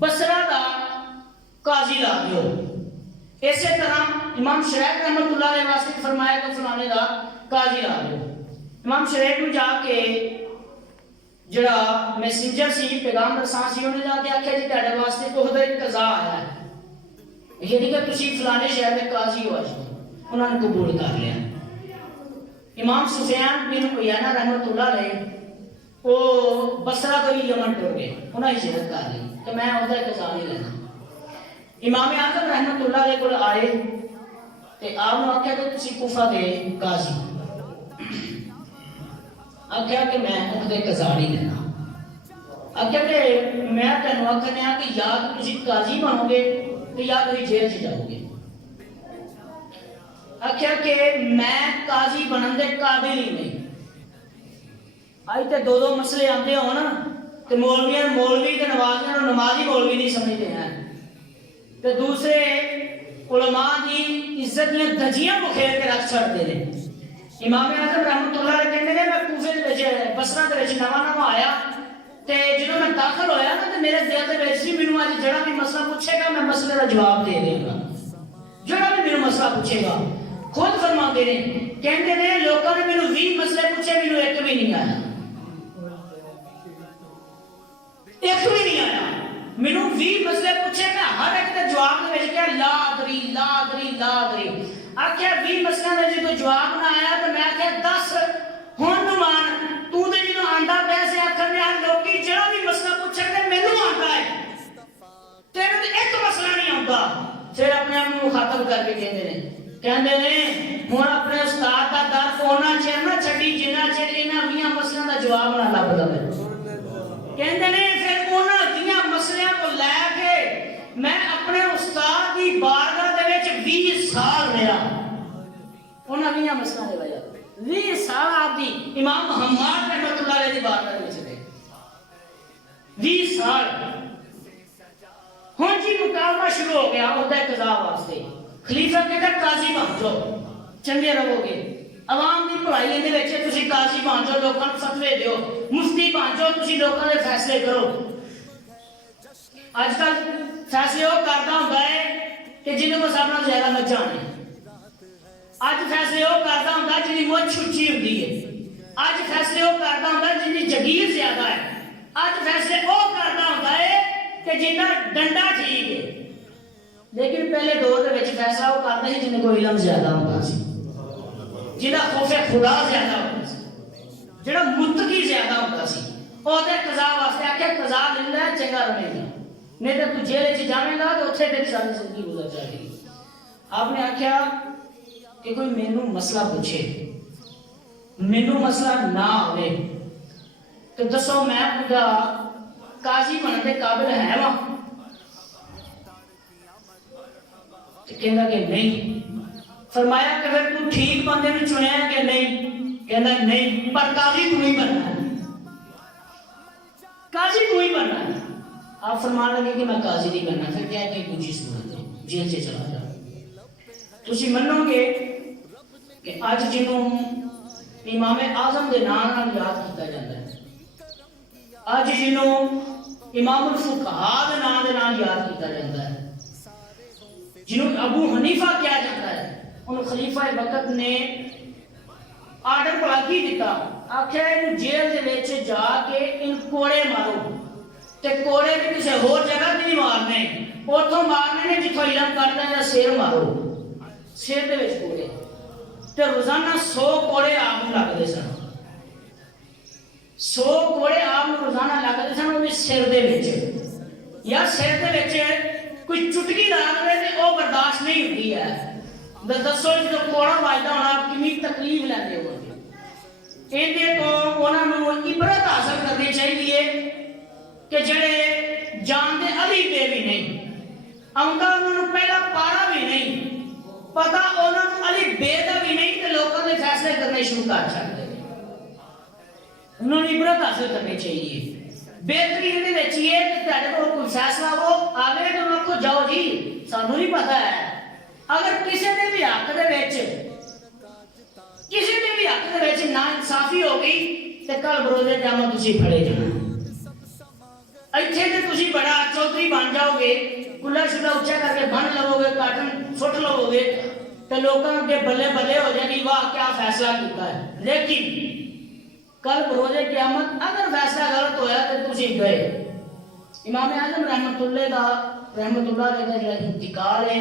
बसरा का काजी ला दियो। इस तरह इमाम शरीक रहमतुल्लाह अलैह वास्ते फरमाया कि फलाने का काजी ला दियो। इमाम शरीक में जाके जड़ा मैसेंजर सी पैगाम रसा सी उन्हें जाके आख्या जी तेरे वास्ते तुहाडा एक कज़ा आया है, यानी कि तुसी फलाने शहर में काजी हो। आज उन्होंने कबूल कर लिया। इमाम सुफियान बिन उयैना रहमतुल्लाह अलैह वो बसरा तो ही यमन टुर गए, उन्हें हिजरत कर ली कि मैं उसका कज़ा नहीं लेना। इमाम आज़म रहमतुल्लाह अलैह को आए ते आपने आख्या कि तुसी कूफा दे काजी, आख्या कि मैं उसका कज़ा नहीं लेना। आख्या कि मैं तेन आखने कि या तुसी काजी बनोगे तो या तुसी जेल च जाओगे। आख्या कि मैं काजी बनने के काबिल ही नहीं। आज तो दो दो मसले आते हो ना तो मौलवी मौलवी के नवाजियां नमाजी मौलवी नहीं समझते हैं, तो दूसरे उलमा की इज्जत दियां धजियां बुखेर के रख छड़ते हैं। इमाम आज़म रहमतुल्लाह अलैह कहते हैं मैं कूफे दे विच बसरा दे विच नवा नवा आया ते जो मैं दाखिल होया ना तो मेरे दिल दे विच सी मैनूं अज जड़ा भी मसला पूछेगा मैं मसले का जवाब दे देगा। जड़ा भी मैनूं मसला पूछेगा खुद फरमाते ने कहते ने लोगों ने मैनूं 20 मसले पूछे मैनूं एक भी नहीं आया, एक भी नहीं आया। मैनूं 20 मसले पूछे मैं हर एक दे जवाब दे विच क्या ला अदरी ला अदरी ला अदरी। आख्या 20 मसलों का जो जवाब ना आया तो मैं आख्या 10 हुण मान तू तो जो आंदा पैसे आखन यार लोग जड़ा भी मसला पूछे मैनू आता है तेरे तो एक मसला नहीं आता। फिर अपने आप को मुखातब करके कहते ने हुण अपने उस्ताद का दर ओना चेर ना छड्डी जिन्ना चेर इन्हां 20 मसलों का जवाब ना लभदा है। कहते ने फिर ओना 20 मसलों को लैके मैं अपने उस्ताद की बारगाह दे विच 20 साल रहा। उन्हां 20 मसलों दे वजह 20 साल आदि इमाम हम्माद रहमतुल्लाह अलैह दी बारगाह दे विच रहे 20 साल। हुण जी मुकाबला शुरू हो गया उसदा कज़ा वास्ते। खलीफा कहता काजी बन जाओ चंगे रहोगे, आवाम की भलाई इहदे विच तुसीं काजी बन जाओ, लोकां नूं फतवे दिओ, मुफ्ती बन जाओ, तुसीं लोकां दे फैसले करो। अजकल फैसले वो करता हुंदा है कि जिन्हां कोल सब नाल ज़्यादा मज्जां ने। अज फैसले वो करता हुंदा जिहदी मुੱਛ ਉੱਚੀ हुंदी है। अज फैसले वो करता हुंदा जिहदी जगीर ज़्यादा है। अज फैसले वो करता हुंदा है कि जिन्ना डंडा ठीक है। लेकिन पहले दौर के विच फैसला वो करता ही जिन्हें कोई इलम ज़्यादा होता सी, जिहदा खौफे खुदा ज़्यादा होता सी, जिहड़ा मुत्तकी ज़्यादा होता सी। ओहदे कज़ा वास्ते आख्या कज़ा लिल्लाह चंगा रहेगा, नहीं तो तू जेल च जावेगा तो उत्थे तेरी सारी जिंदगी गुजर जाएगी। आपने आख्या कि कोई मैनू मसला पूछे मैनू मसला ना आवे तो दसो मैं उसका काजी बनने के काबिल है वा? कहना कि नहीं। फरमाया कि फिर तू ठीक बंदे ने चुनिया कि नहीं? कहना नहीं, पर काजी तू ही बनना है, काजी तू ही बनना है। आप फरमान लगे कि मैं काजी नहीं बनना, फिर क्या कि दूसरी सूरत है जेल से चला जा। तुसी मनोगे कि अज जिन्हों इमाम आजम के नाम नाल याद किया जाता है, अज जिन्हों इमामुल फुकहा के नाम के नाल याद किया जाता है, जिन्होंने अबू हनीफा किया जाता है, उन खलीफा वक्त ने आर्डर पलागी दिता। आख्या इन जेल के विच जाके इन कोड़े मारो ते कोड़े भी किसी होर जगह नहीं मारने, उतों मारने ने जिथों इलम करता है सिर मारो, सिर दे विच कोड़े। ते रोजाना 100 कोड़े आप लगते सन, 100 कोड़े आप रोजाना लगते सन उन्हें सिर दे विच। या सिर दे विच कोई चुटकी ला दे ते वो बर्दाश्त नहीं होती है। दसो जो कोड़ा वाजदा होना कितनी तकलीफ लैंदे होणगे। इहदे तो उन्होंने इबरत हासिल करनी चाहिए कि जेड़े जानते अली पे भी नहीं आउंदा, उन्होंने पहला पारा भी नहीं पता, उन्होंने अली बे का भी नहीं तो लोगों के फैसले करने शुरू कर छड़ते हैं। उन्होंने इबरत हासिल करनी चाहिए। बेहतरी ये कि तेरे को कोई फैसला वो आगे तो आपको जाओ जी सानू नहीं पता है। अगर किसी ने भी हक दे विच किसी ने भी हक दे विच ना इंसाफी हो गई तो कल बरोजे जामा तुसी फड़े जाना। ਇੱਥੇ ਤੇ ਤੁਸੀਂ ਬੜਾ ਚੌਧਰੀ ਬਣ ਜਾਓਗੇ, ਕੁੱਲਾ ਸ਼ੁੱਲਾ ਉੱਚਾ ਕਰਕੇ ਬੰਨ ਲਵੋਗੇ, ਕਾਟਨ ਸੁੱਟ ਲਵੋਗੇ ਤੇ ਲੋਕਾਂ ਅੱਗੇ ਬੱਲੇ ਬੱਲੇ ਹੋ ਜਾਏਗੀ, ਵਾਹ क्या फैसला किया है। लेकिन कल बरोजे क़यामत अगर फैसला गलत होया तो तुसी गए। इमाम आजम रहमतुल्लाह दा इंतकाल है,